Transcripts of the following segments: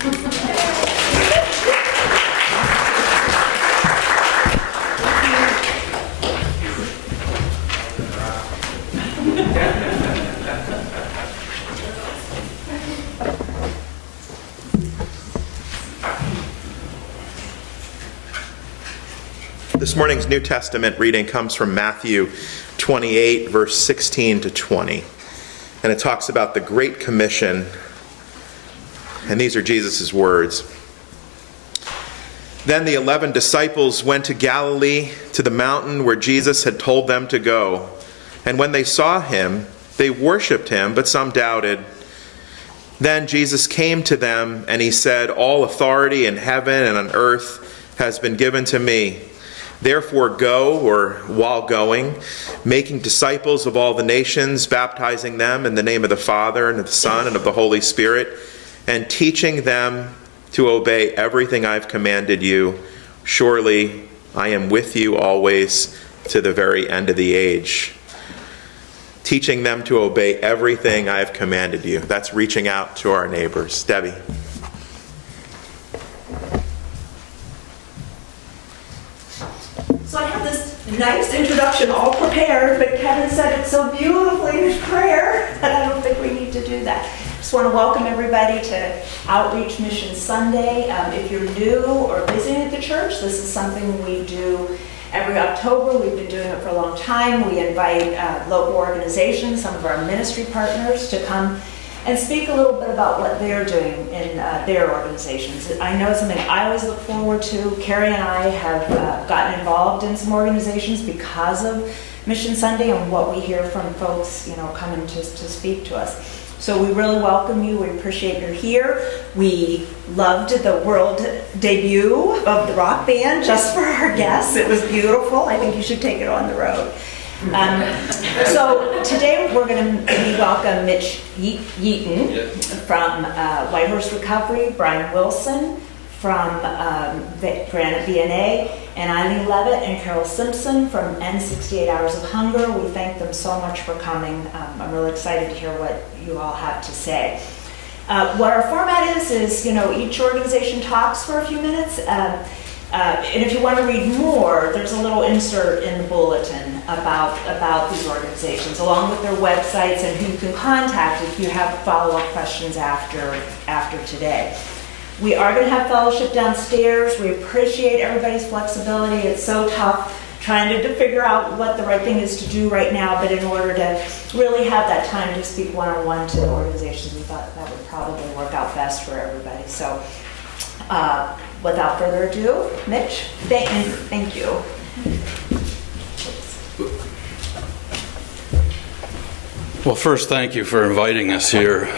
This morning's New Testament reading comes from Matthew 28, verse 16 to 20. And it talks about the Great Commission. And these are Jesus' words. Then the 11 disciples went to Galilee, to the mountain where Jesus had told them to go. And when they saw him, they worshipped him, but some doubted. Then Jesus came to them, and he said, "All authority in heaven and on earth has been given to me. Therefore go," or while going, "making disciples of all the nations, baptizing them in the name of the Father and of the Son and of the Holy Spirit, and teaching them to obey everything I've commanded you. Surely I am with you always to the very end of the age." Teaching them to obey everything I've commanded you. That's reaching out to our neighbors. Debbie. So I have this nice introduction all prepared, but Kevin said it so beautifully in his prayer that I don't think we need to do that. Just want to welcome everybody to Outreach Mission Sunday. If you're new or visiting the church, this is something we do every October. We've been doing it for a long time. We invite local organizations, some of our ministry partners, to come and speak a little bit about what they're doing in their organizations. I know something I always look forward to. Carrie and I have gotten involved in some organizations because of Mission Sunday and what we hear from folks, coming to speak to us. So we really welcome you. We appreciate you're here. We loved the world debut of the rock band just for our guests. It was beautiful. I think you should take it on the road. So today we're going to welcome Mitch Yeaton from Whitehorse Recovery, Brian Wilson from Granite VNA, and Eileen Levitt and Carol Simpson from End 68 Hours of Hunger. We thank them so much for coming. I'm really excited to hear what you all have to say. What our format is each organization talks for a few minutes. And if you want to read more, there's a little insert in the bulletin about these organizations, along with their websites and who you can contact if you have follow-up questions after today. We are going to have fellowship downstairs. We appreciate everybody's flexibility. It's so tough trying to figure out what the right thing is to do right now, but in order to really have that time to speak one-on-one to the organizations, we thought that would probably work out best for everybody. So without further ado, Mitch, thank you. Well, first, thank you for inviting us here.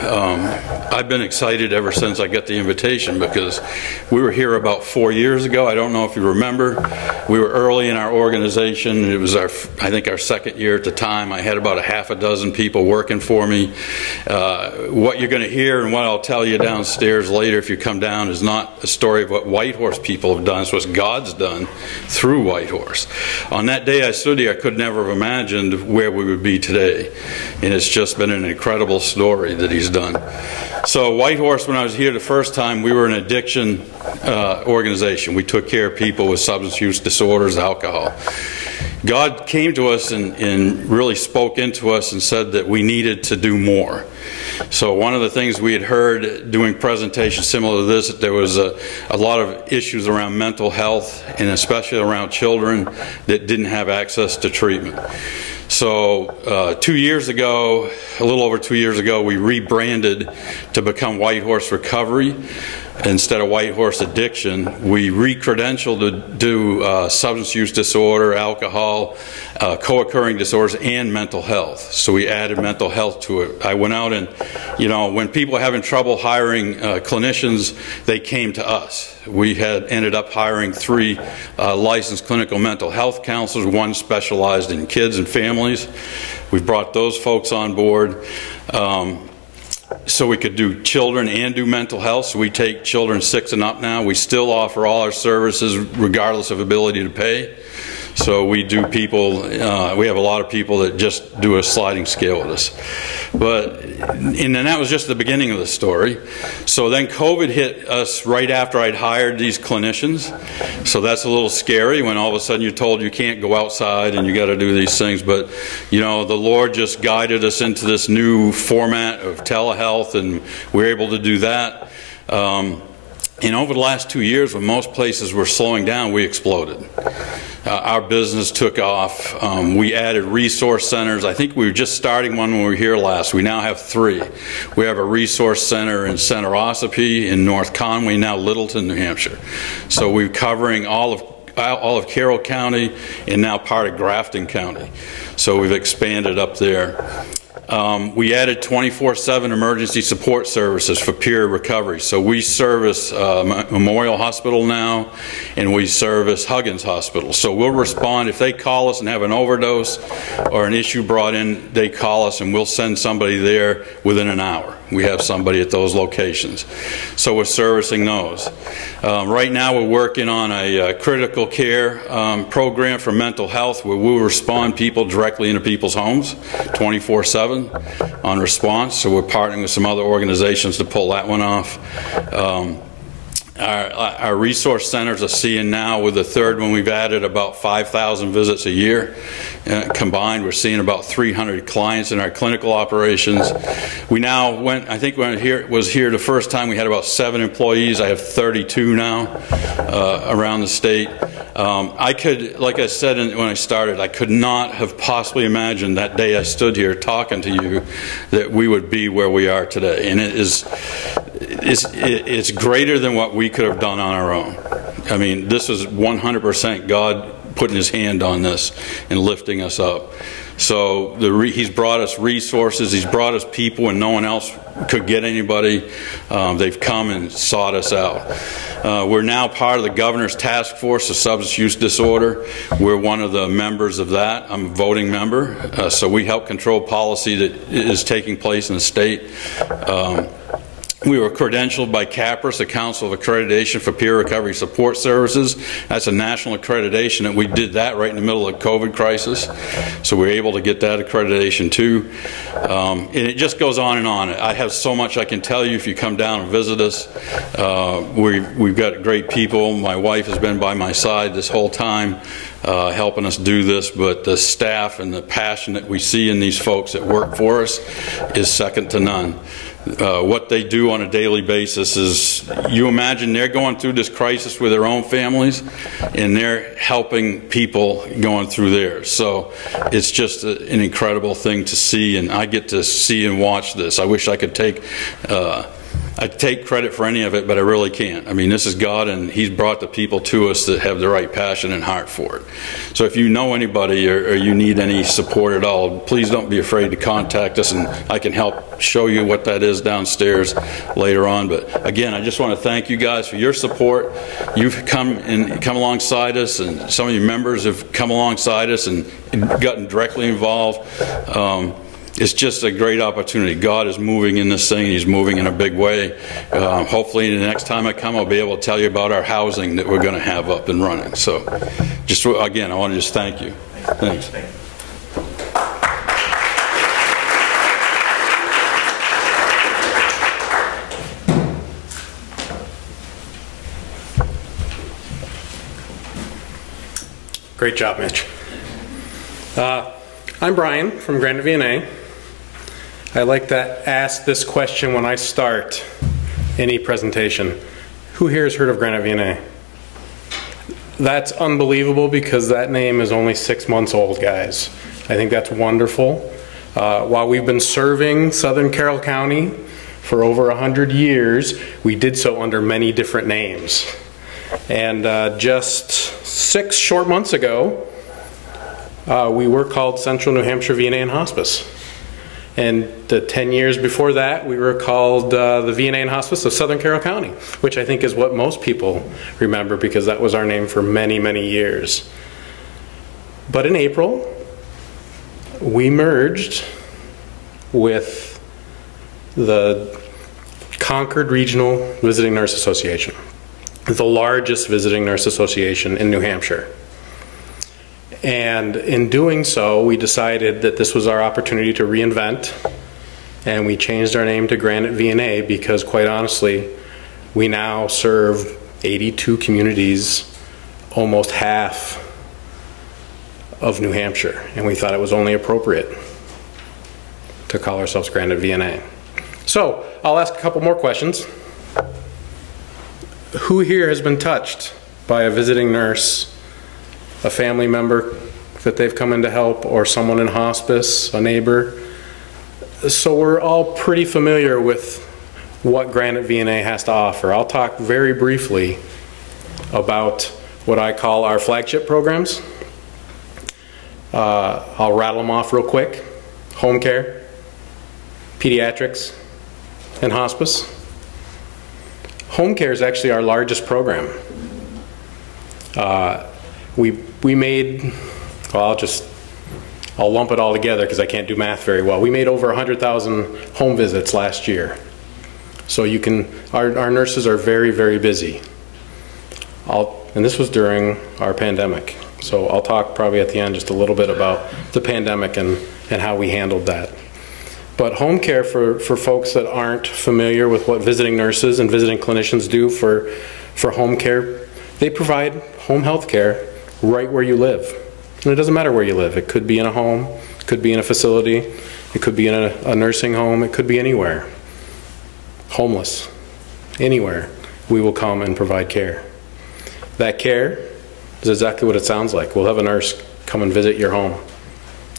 I've been excited ever since I got the invitation because we were here about 4 years ago. I don't know if you remember. We were early in our organization. It was I think our second year at the time. I had about a half a dozen people working for me. What you're going to hear and what I'll tell you downstairs later if you come down is not a story of what Whitehorse people have done. It's what God's done through Whitehorse. On that day I stood here, I could never have imagined where we would be today. And it's just been an incredible story that he's done. So Whitehorse, when I was here the first time, we were an addiction organization. We took care of people with substance use disorders, alcohol. God came to us and really spoke into us and said that we needed to do more. So one of the things we had heard doing presentations similar to this, that there was a lot of issues around mental health and especially around children that didn't have access to treatment. So 2 years ago, a little over 2 years ago, we rebranded to become Whitehorse Recovery. Instead of Whitehorse Addiction, we re-credentialed to do substance use disorder, alcohol, co-occurring disorders, and mental health. So we added mental health to it. I went out and, when people are having trouble hiring clinicians, they came to us. We had ended up hiring 3 licensed clinical mental health counselors, 1 specialized in kids and families. We've brought those folks on board. So we could do children and do mental health. So we take children 6 and up now. We still offer all our services regardless of ability to pay. So we do people, we have a lot of people that just do a sliding scale with us. And then that was just the beginning of the story. So then COVID hit us right after I'd hired these clinicians. So that's a little scary when all of a sudden you're told you can't go outside and you got to do these things. But, you know, the Lord just guided us into this new format of telehealth, and we were able to do that. And over the last 2 years, when most places were slowing down, we exploded. Our business took off. We added resource centers. I think we were just starting one when we were here last. We now have 3. We have a resource center in Center Ossipee, in North Conway, now Littleton, New Hampshire. So we're covering all of Carroll County and now part of Grafton County. So we've expanded up there. We added 24/7 emergency support services for peer recovery. So we service Memorial Hospital now, and we service Huggins Hospital. So we'll respond if they call us and have an overdose or an issue brought in. They call us, and we'll send somebody there within an hour. We have somebody at those locations. So we're servicing those. Right now we're working on a critical care program for mental health, where we'll respond people directly into people's homes 24/7 on response. So we're partnering with some other organizations to pull that one off. Our resource centers are seeing now, with the 3rd one we've added, about 5,000 visits a year. Combined, we're seeing about 300 clients in our clinical operations. We now went, I think when I was here the first time, we had about 7 employees. I have 32 now around the state. I could, like I said when I started, I could not have possibly imagined that day I stood here talking to you that we would be where we are today. And it's greater than what we could have done on our own. I mean, this is 100% God putting his hand on this and lifting us up. So he's brought us resources, he's brought us people when no one else could get anybody. They've come and sought us out. We're now part of the Governor's Task Force of Substance Use Disorder. We're one of the members of that. I'm a voting member, so we help control policy that is taking place in the state. We were credentialed by CAPRIS, the Council of Accreditation for Peer Recovery Support Services. That's a national accreditation, and we did that right in the middle of the COVID crisis. So we were able to get that accreditation too. And it just goes on and on. I have so much I can tell you if you come down and visit us. We've got great people. My wife has been by my side this whole time, helping us do this, but the staff and the passion that we see in these folks that work for us is second to none. What they do on a daily basis is, you imagine they're going through this crisis with their own families, and they're helping people going through theirs. So it's just an incredible thing to see, and I get to see and watch this. I wish I could take credit for any of it, but I really can't. I mean, this is God, and he's brought the people to us that have the right passion and heart for it. So if you know anybody or you need any support at all, please don't be afraid to contact us, and I can help show you what that is downstairs later on. But again, I just want to thank you guys for your support. You've come alongside us, and some of your members have come alongside us and gotten directly involved. It's just a great opportunity. God is moving in this thing. He's moving in a big way. Hopefully the next time I come, I'll be able to tell you about our housing that we're going to have up and running. So just again, I want to just thank you. Thanks. Great job, Mitch. I'm Brian from Granite VNA. I like to ask this question when I start any presentation. Who here has heard of Granite VNA? That's unbelievable, because that name is only 6 months old, guys. I think that's wonderful. While we've been serving Southern Carroll County for over 100 years, we did so under many different names. And just 6 short months ago, we were called Central New Hampshire VNA and Hospice. And the 10 years before that, we were called the VNA and Hospice of Southern Carroll County, which I think is what most people remember, because that was our name for many, many years. But in April, we merged with the Concord Regional Visiting Nurse Association, the largest visiting nurse association in New Hampshire. And in doing so, we decided that this was our opportunity to reinvent, and we changed our name to Granite VNA because, quite honestly, we now serve 82 communities, almost half of New Hampshire, and we thought it was only appropriate to call ourselves Granite VNA. So I'll ask a couple more questions. Who here has been touched by a visiting nurse, a family member that they've come in to help, or someone in hospice, a neighbor? So we're all pretty familiar with what Granite VNA has to offer. I'll talk very briefly about what I call our flagship programs. I'll rattle them off real quick. Home care, pediatrics, and hospice. Home care is actually our largest program. We made, well, I'll lump it all together because I can't do math very well. We made over 100,000 home visits last year. So you can, our nurses are very, very busy. And this was during our pandemic. So I'll talk probably at the end just a little bit about the pandemic and how we handled that. But home care, for folks that aren't familiar with what visiting nurses and visiting clinicians do for home care, they provide home health care right where you live. And it doesn't matter where you live. It could be in a home, it could be in a facility, it could be in a nursing home, it could be anywhere. Homeless, anywhere, we will come and provide care. That care is exactly what it sounds like. We'll have a nurse come and visit your home,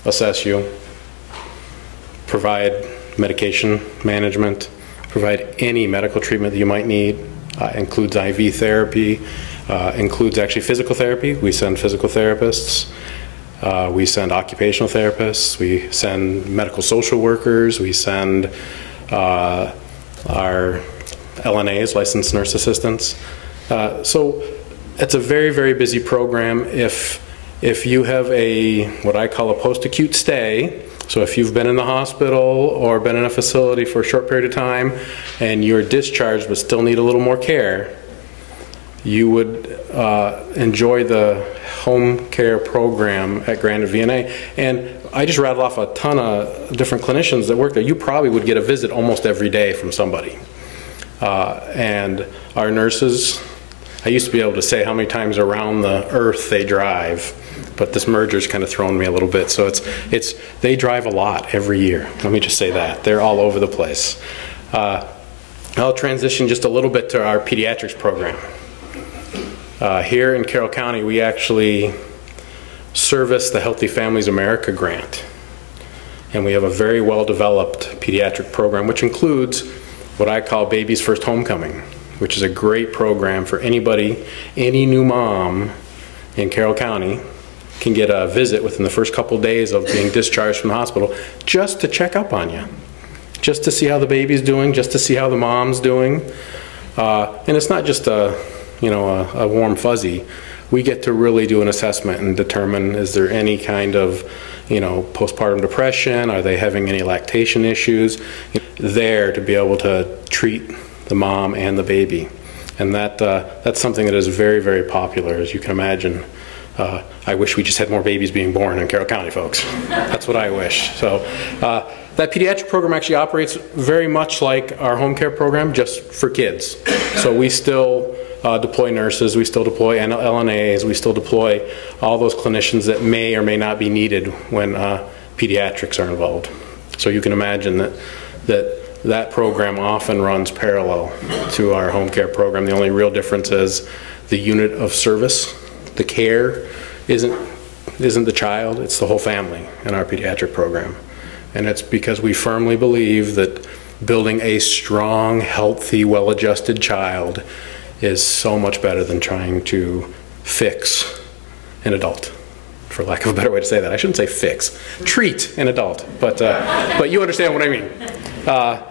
assess you, provide medication management, provide any medical treatment that you might need. Includes IV therapy, includes actually physical therapy. We send physical therapists, we send occupational therapists, we send medical social workers, we send our LNAs, licensed nurse assistants. So it's a very, very busy program. If you have what I call a post-acute stay, so if you've been in the hospital or been in a facility for a short period of time and you're discharged but still need a little more care, you would enjoy the home care program at Granite VNA. And I just rattled off a ton of different clinicians that work there. You probably would get a visit almost every day from somebody. And our nurses, I used to be able to say how many times around the earth they drive, but this merger's kind of thrown me a little bit. So they drive a lot every year. Let me just say that. They're all over the place. I'll transition just a little bit to our pediatrics program. Here in Carroll County, we actually service the Healthy Families America grant. And we have a very well-developed pediatric program, which includes what I call Baby's First Homecoming, which is a great program for anybody, any new mom in Carroll County can get a visit within the first couple days of being discharged from the hospital just to check up on you, just to see how the baby's doing, just to see how the mom's doing. And it's not just a warm fuzzy. We get to really do an assessment and determine, is there any kind of postpartum depression? Are they having any lactation issues? There to be able to treat the mom and the baby. And that's something that is very, very popular, as you can imagine. I wish we just had more babies being born in Carroll County, folks. That's what I wish. So that pediatric program actually operates very much like our home care program, just for kids. So we still deploy nurses, we still deploy LNAs, we still deploy all those clinicians that may or may not be needed when pediatrics are involved. So you can imagine that program often runs parallel to our home care program. The only real difference is the unit of service. The care isn't the child, it's the whole family in our pediatric program. And it's because we firmly believe that building a strong, healthy, well-adjusted child is so much better than trying to fix an adult, for lack of a better way to say that. I shouldn't say fix, treat an adult, but you understand what I mean.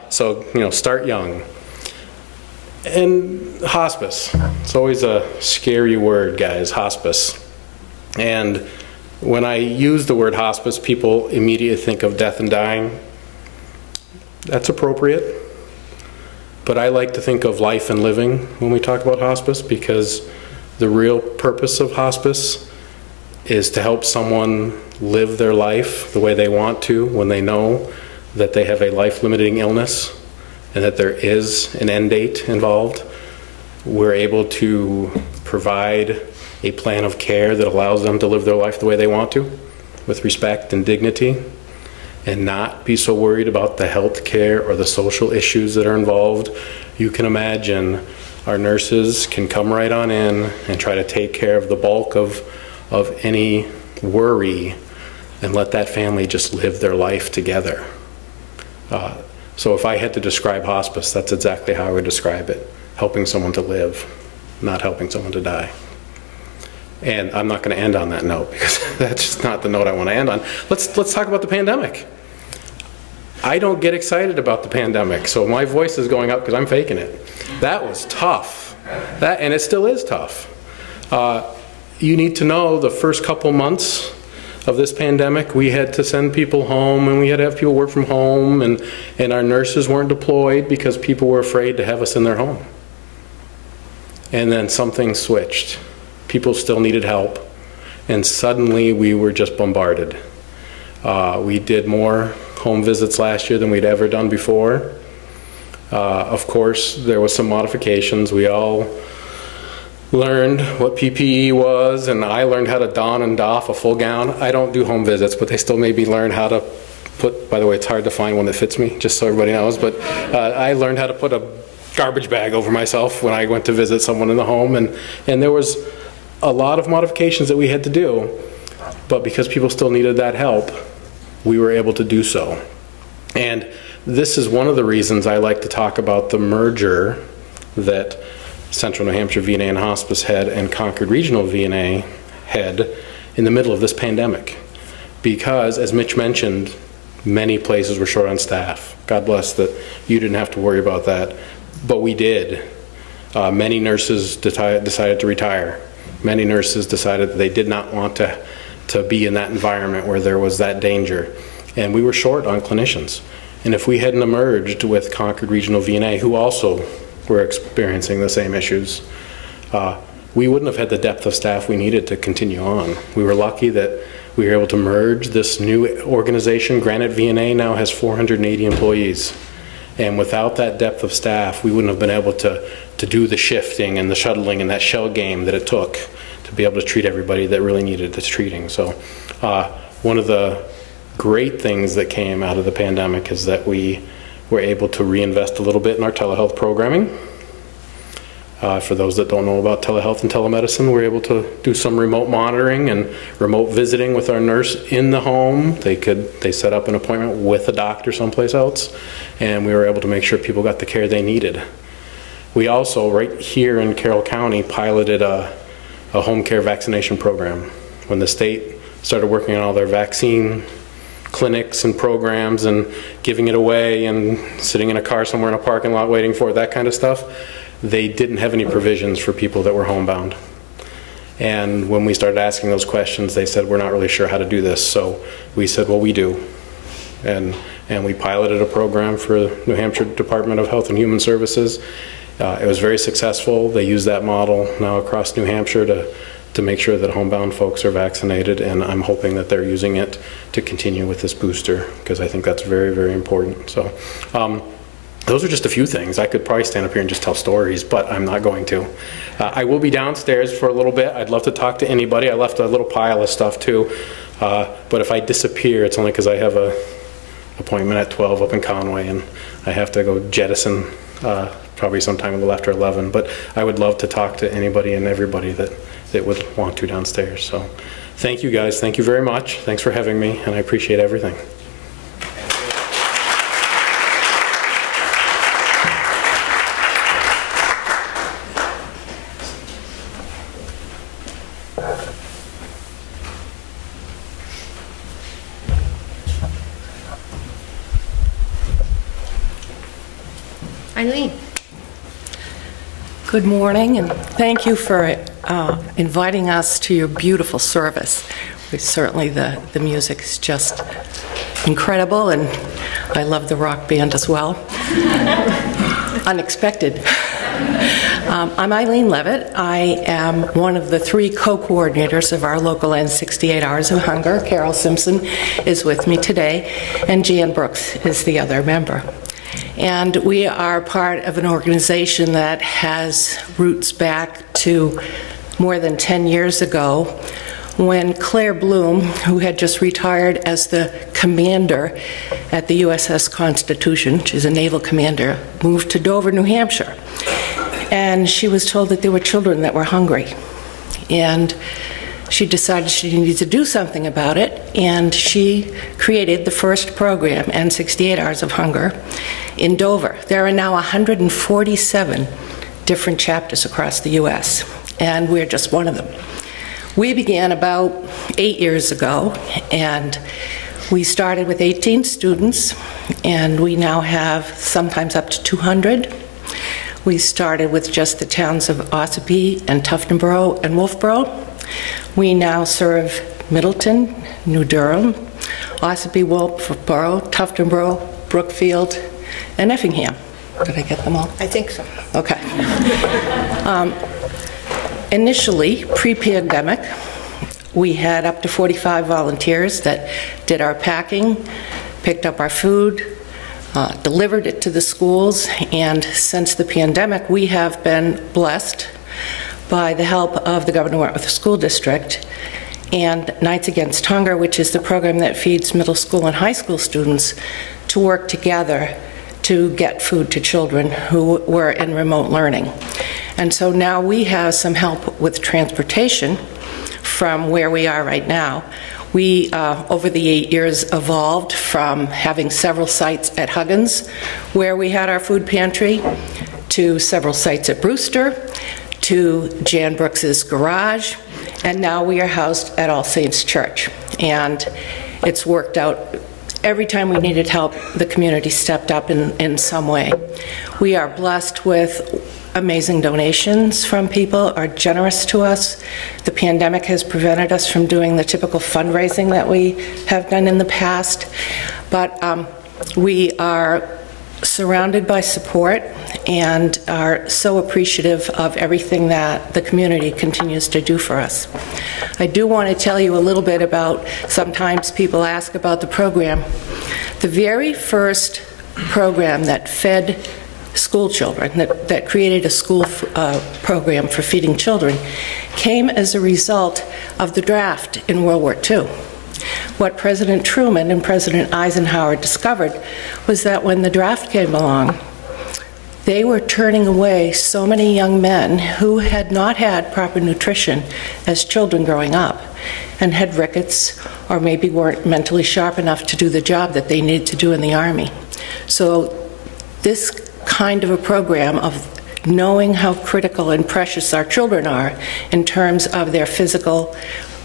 So, start young. And hospice, it's always a scary word, guys, hospice. And when I use the word hospice, people immediately think of death and dying. That's appropriate. But I like to think of life and living when we talk about hospice, because the real purpose of hospice is to help someone live their life the way they want to when they know that they have a life-limiting illness and that there is an end date involved. We're able to provide a plan of care that allows them to live their life the way they want to, with respect and dignity, and not be so worried about the health care or the social issues that are involved. You can imagine our nurses can come right on in and try to take care of the bulk of any worry and let that family just live their life together. So if I had to describe hospice, that's exactly how I would describe it. Helping someone to live, not helping someone to die. And I'm not going to end on that note because that's just not the note I want to end on. Let's talk about the pandemic. I don't get excited about the pandemic, so my voice is going up because I'm faking it. That was tough. And it still is tough. You need to know the first couple months of this pandemic, we had to send people home and we had to have people work from home, and our nurses weren't deployed because people were afraid to have us in their home. And then something switched. People still needed help, and suddenly we were just bombarded. We did more home visits last year than we'd ever done before. Of course, there was some modifications. We all learned what PPE was, and I learned how to don and doff a full gown. I don't do home visits, but they still made me learn how to put, by the way, it's hard to find one that fits me, just so everybody knows, but I learned how to put a garbage bag over myself when I went to visit someone in the home, and there was a lot of modifications that we had to do, but because people still needed that help, we were able to do so. And this is one of the reasons I like to talk about the merger that Central New Hampshire VNA and Hospice had and Concord Regional VNA had in the middle of this pandemic. Because, as Mitch mentioned, many places were short on staff. God bless that you didn't have to worry about that, but we did. Many nurses decided to retire. Many nurses decided that they did not want to be in that environment where there was that danger. And we were short on clinicians. And if we hadn't emerged with Concord Regional VNA, who also were experiencing the same issues, we wouldn't have had the depth of staff we needed to continue on. We were lucky that we were able to merge this new organization. Granite VNA now has 480 employees. And without that depth of staff, we wouldn't have been able to do the shifting and the shuttling and that shell game that it took to be able to treat everybody that really needed this treating. So one of the great things that came out of the pandemic is that we were able to reinvest a little bit in our telehealth programming. For those that don't know about telehealth and telemedicine, we're able to do some remote monitoring and remote visiting with our nurse in the home. They set up an appointment with a doctor someplace else, and we were able to make sure people got the care they needed. We also, right here in Carroll County, piloted a home care vaccination program. When the state started working on all their vaccine clinics and programs and giving it away and sitting in a car somewhere in a parking lot waiting for it, that kind of stuff, they didn't have any provisions for people that were homebound. And when we started asking those questions, they said, we're not really sure how to do this. So we said, well, we do. And we piloted a program for New Hampshire Department of Health and Human Services. It was very successful. They use that model now across New Hampshire to make sure that homebound folks are vaccinated, and I'm hoping that they're using it to continue with this booster, because I think that's very, very important. So those are just a few things. I could probably stand up here and just tell stories, but I'm not going to. I will be downstairs for a little bit. I'd love to talk to anybody. I left a little pile of stuff too, but if I disappear, it's only because I have an appointment at 12 up in Conway, and I have to go jettison probably sometime a little after 11, but I would love to talk to anybody and everybody that would want to downstairs. So thank you guys. Thank you very much. Thanks for having me, and I appreciate everything. Eileen. Good morning, and thank you for inviting us to your beautiful service. Certainly the music is just incredible, and I love the rock band as well. Unexpected. I'm Eileen Levitt. I am one of the 3 co-coordinators of our local End 68 Hours of Hunger. Carol Simpson is with me today, and Jan Brooks is the other member. And we are part of an organization that has roots back to more than 10 years ago, when Claire Bloom, who had just retired as the commander at the USS Constitution, she's a naval commander, moved to Dover, New Hampshire. And she was told that there were children that were hungry. And she decided she needed to do something about it, and she created the first program, End 68 Hours of Hunger, in Dover. There are now 147 different chapters across the U.S., and we're just one of them. We began about 8 years ago, and we started with 18 students, and we now have sometimes up to 200. We started with just the towns of Ossipee and Tuftonboro and Wolfboro. We now serve Middleton, New Durham, Ossipee, Wolfboro, Tuftonboro, Brookfield, and Effingham. Did I get them all? I think so. Okay. Initially, pre-pandemic, we had up to 45 volunteers that did our packing, picked up our food, delivered it to the schools, and since the pandemic, we have been blessed by the help of the Governor Wentworth School District and Nights Against Hunger, which is the program that feeds middle school and high school students, to work together to get food to children who were in remote learning. And so now we have some help with transportation from where we are right now. We, over the 8 years, evolved from having several sites at Huggins, where we had our food pantry, to several sites at Brewster, to Jan Brooks's garage, and now we are housed at All Saints Church. And it's worked out. Every time we needed help, the community stepped up in some way. We are blessed with amazing donations from people, are generous to us. The pandemic has prevented us from doing the typical fundraising that we have done in the past, but we are surrounded by support and are so appreciative of everything that the community continues to do for us. I do want to tell you a little bit about, sometimes people ask about the program. The very first program that fed school children, that created a school program for feeding children, came as a result of the draft in World War II. What President Truman and President Eisenhower discovered was that when the draft came along, they were turning away so many young men who had not had proper nutrition as children growing up and had rickets or maybe weren't mentally sharp enough to do the job that they needed to do in the Army. So this kind of a program of knowing how critical and precious our children are in terms of their physical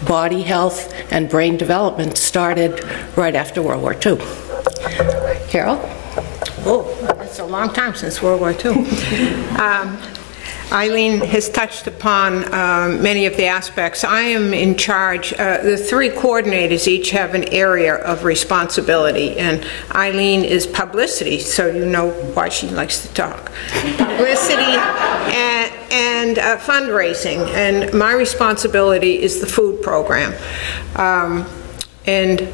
body health and brain development started right after World War II. Carol? Oh, that's a long time since World War II. Eileen has touched upon many of the aspects. I am in charge. The 3 coordinators each have an area of responsibility, and Eileen is publicity, so you know why she likes to talk. Publicity and fundraising, and my responsibility is the food program. And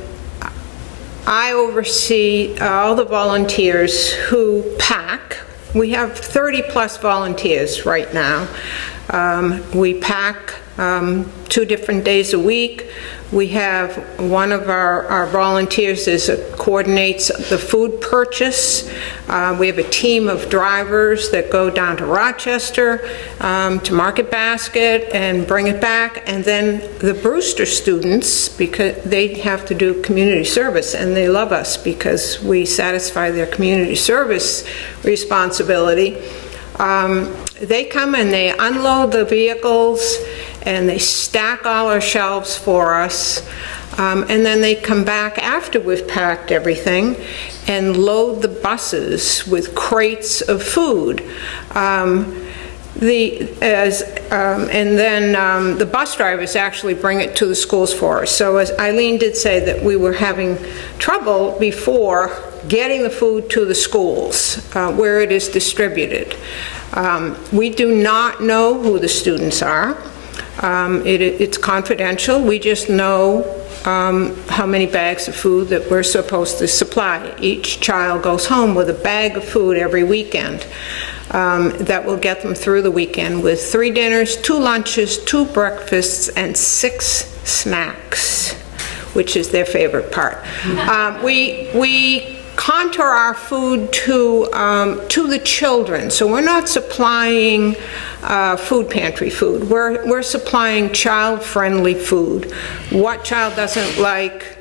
I oversee all the volunteers who pack. We have 30+ volunteers right now. We pack 2 different days a week. We have one of our volunteers coordinates the food purchase. We have a team of drivers that go down to Rochester, to Market Basket, and bring it back. And then the Brewster students, because they have to do community service, and they love us because we satisfy their community service responsibility. They come and they unload the vehicles and they stack all our shelves for us, and then they come back after we've packed everything and load the buses with crates of food. And then the bus drivers actually bring it to the schools for us. So as Eileen did say that we were having trouble before getting the food to the schools where it is distributed. We do not know who the students are. It's confidential. We just know how many bags of food that we're supposed to supply. Each child goes home with a bag of food every weekend that will get them through the weekend with 3 dinners, 2 lunches, 2 breakfasts, and 6 snacks, which is their favorite part. We contour our food to the children, so we're not supplying food pantry food. We're supplying child-friendly food. What child doesn't like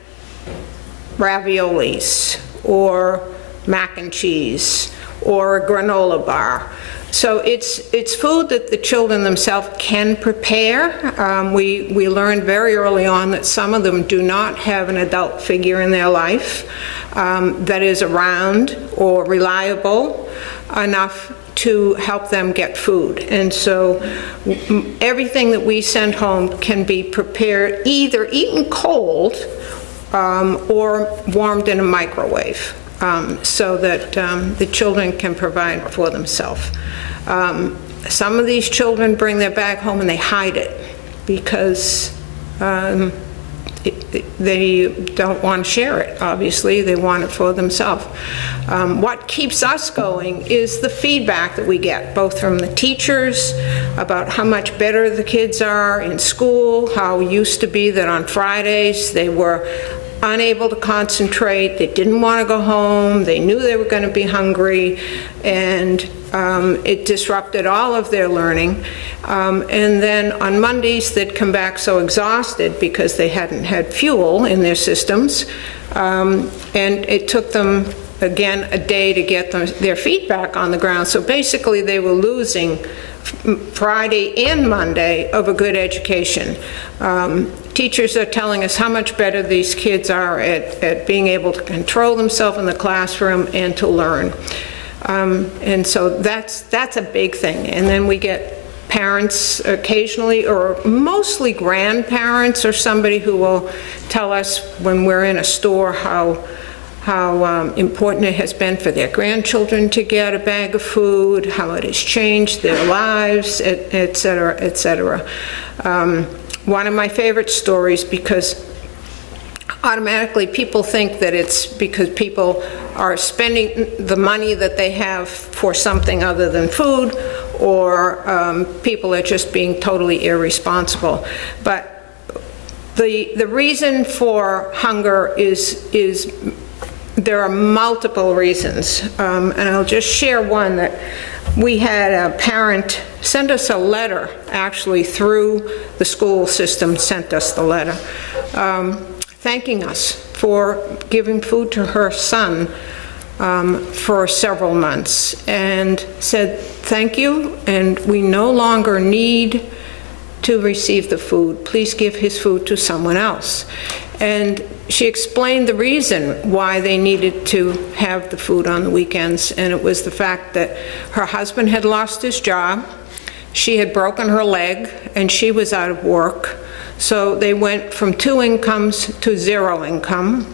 raviolis or mac and cheese or a granola bar? So it's food that the children themselves can prepare. We learned very early on that some of them do not have an adult figure in their life that is around or reliable enough to help them get food. And so everything that we send home can be prepared, either eaten cold or warmed in a microwave, so that the children can provide for themselves. Some of these children bring their bag home and they hide it because they don't want to share it, obviously. They want it for themselves. What keeps us going is the feedback that we get, both from the teachers about how much better the kids are in school, how it used to be that on Fridays they were unable to concentrate, they didn't want to go home, they knew they were going to be hungry, and it disrupted all of their learning. And then on Mondays they'd come back so exhausted because they hadn't had fuel in their systems, and it took them again a day to get their feet back on the ground. So basically they were losing Friday and Monday of a good education. Teachers are telling us how much better these kids are at being able to control themselves in the classroom and to learn. And so that's a big thing. And then we get parents occasionally, or mostly grandparents, or somebody who will tell us when we're in a store how important it has been for their grandchildren to get a bag of food, how it has changed their lives, et cetera, et cetera. One of my favorite stories, because automatically people think that it's because people are spending the money that they have for something other than food, or people are just being totally irresponsible. But the reason for hunger is there are multiple reasons, and I'll just share one. That we had a parent send us a letter, actually through the school system sent us the letter, thanking us for giving food to her son for several months, and said thank you, and we no longer need to receive the food. Please give his food to someone else. And she explained the reason why they needed to have the food on the weekends, and it was the fact that her husband had lost his job, she had broken her leg, and she was out of work. So they went from 2 incomes to 0 income.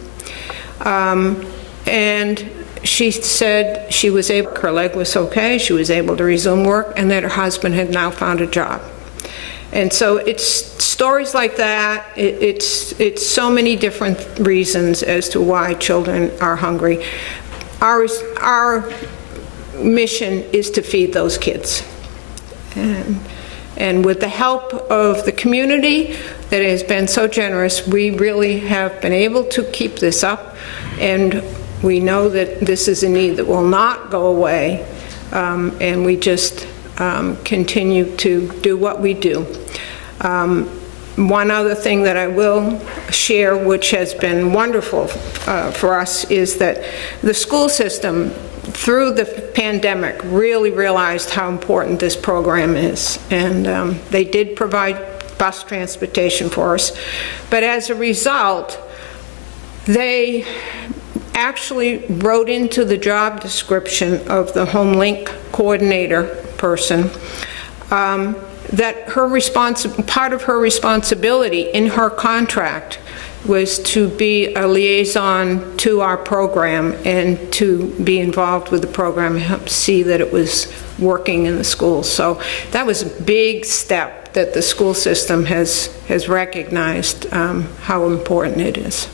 And she said she was able, her leg was okay, she was able to resume work, and that her husband had now found a job. And so it's stories like that. It's so many different reasons as to why children are hungry. Our mission is to feed those kids. And with the help of the community that has been so generous, we really have been able to keep this up. And we know that this is a need that will not go away. And we just continue to do what we do. One other thing that I will share, which has been wonderful for us, is that the school system, through the pandemic, really realized how important this program is. And they did provide bus transportation for us. But as a result, they actually wrote into the job description of the Home Link coordinator person that part of her responsibility in her contract was to be a liaison to our program and to be involved with the program and help see that it was working in the schools. So that was a big step that the school system has recognized how important it is.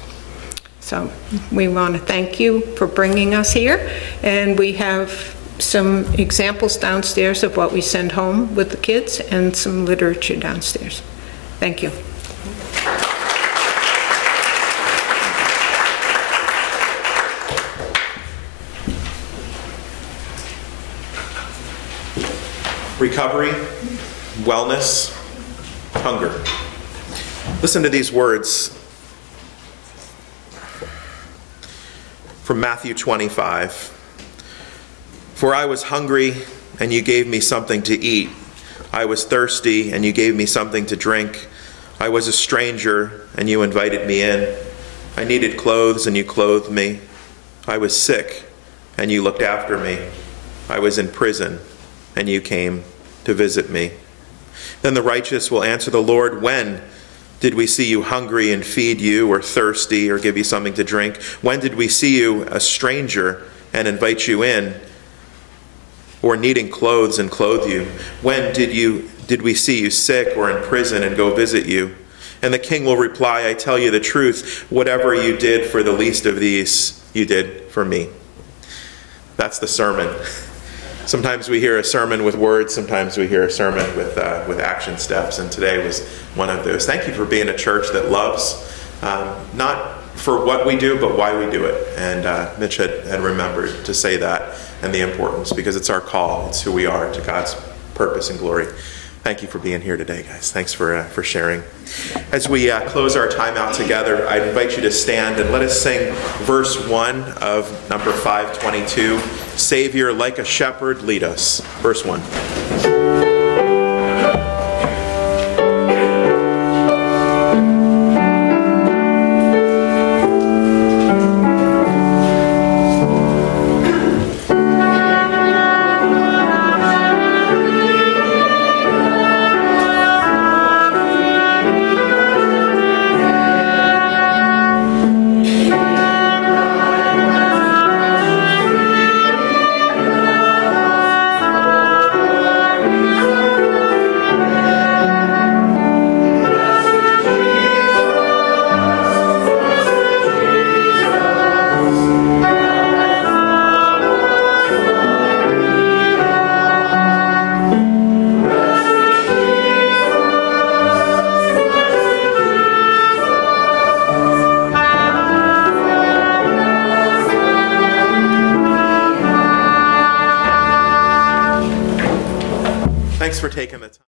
So we want to thank you for bringing us here, and we have some examples downstairs of what we send home with the kids and some literature downstairs. Thank you. Recovery, wellness, hunger. Listen to these words from Matthew 25. For I was hungry, and you gave me something to eat. I was thirsty, and you gave me something to drink. I was a stranger, and you invited me in. I needed clothes, and you clothed me. I was sick, and you looked after me. I was in prison, and you came to visit me. Then the righteous will answer the Lord, when did we see you hungry and feed you, or thirsty or give you something to drink? When did we see you a stranger and invite you in, or needing clothes and clothe you? When did we see you sick or in prison and go visit you? And the king will reply, I tell you the truth, whatever you did for the least of these, you did for me. That's the sermon. Sometimes we hear a sermon with words, sometimes we hear a sermon with action steps, and today was one of those. Thank you for being a church that loves, not for what we do, but why we do it. And Mitch had remembered to say that and the importance, because it's our call, it's who we are to God's purpose and glory. Thank you for being here today, guys. Thanks for sharing. As we close our time out together, I'd invite you to stand and let us sing verse 1 of number 522, Savior, like a shepherd, lead us. Verse 1. Thanks for taking the time.